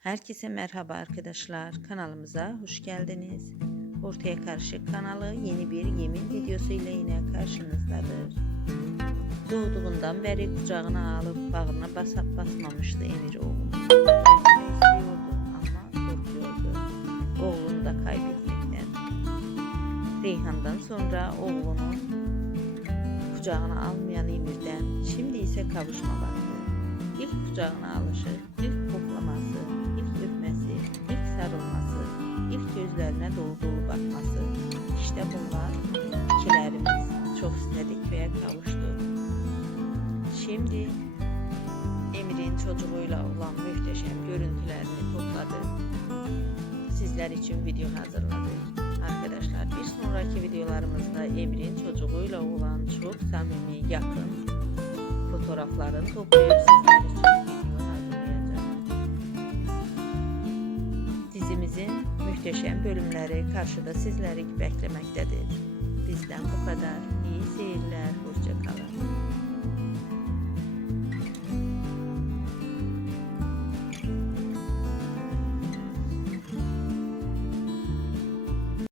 Herkese merhaba arkadaşlar. Kanalımıza hoş geldiniz. Ortaya Karışık kanalı yeni bir yemin videosu ile yine karşınızdadır. Doğduğundan beri kucağına alıp bağrına basap basmamıştı Emir oğlunu. Belki de istiyordu ama korkuyordu. Oğlunu da kaybetmekten. Reyhan'dan sonra oğlunu kucağına almayan Emir'den şimdi ise kavuşma vakti. İlk kucağına alışı, ilk koklaması, gözlerine dolu bakması. İşte bunlar ikilerimiz çok istedik ve kavuştu. Şimdi Emir'in çocuğuyla olan muhteşem görüntülerini topladı. Sizler için video hazırladı. Arkadaşlar bir sonraki videolarımızda Emir'in çocuğuyla olan çok samimi, yakın fotoğraflarını toplayıp sizler Dizimizin muhteşem bölümleri karşıda sizleri beklemektedir. Bizden bu kadar. İyi seyirler. Hoşça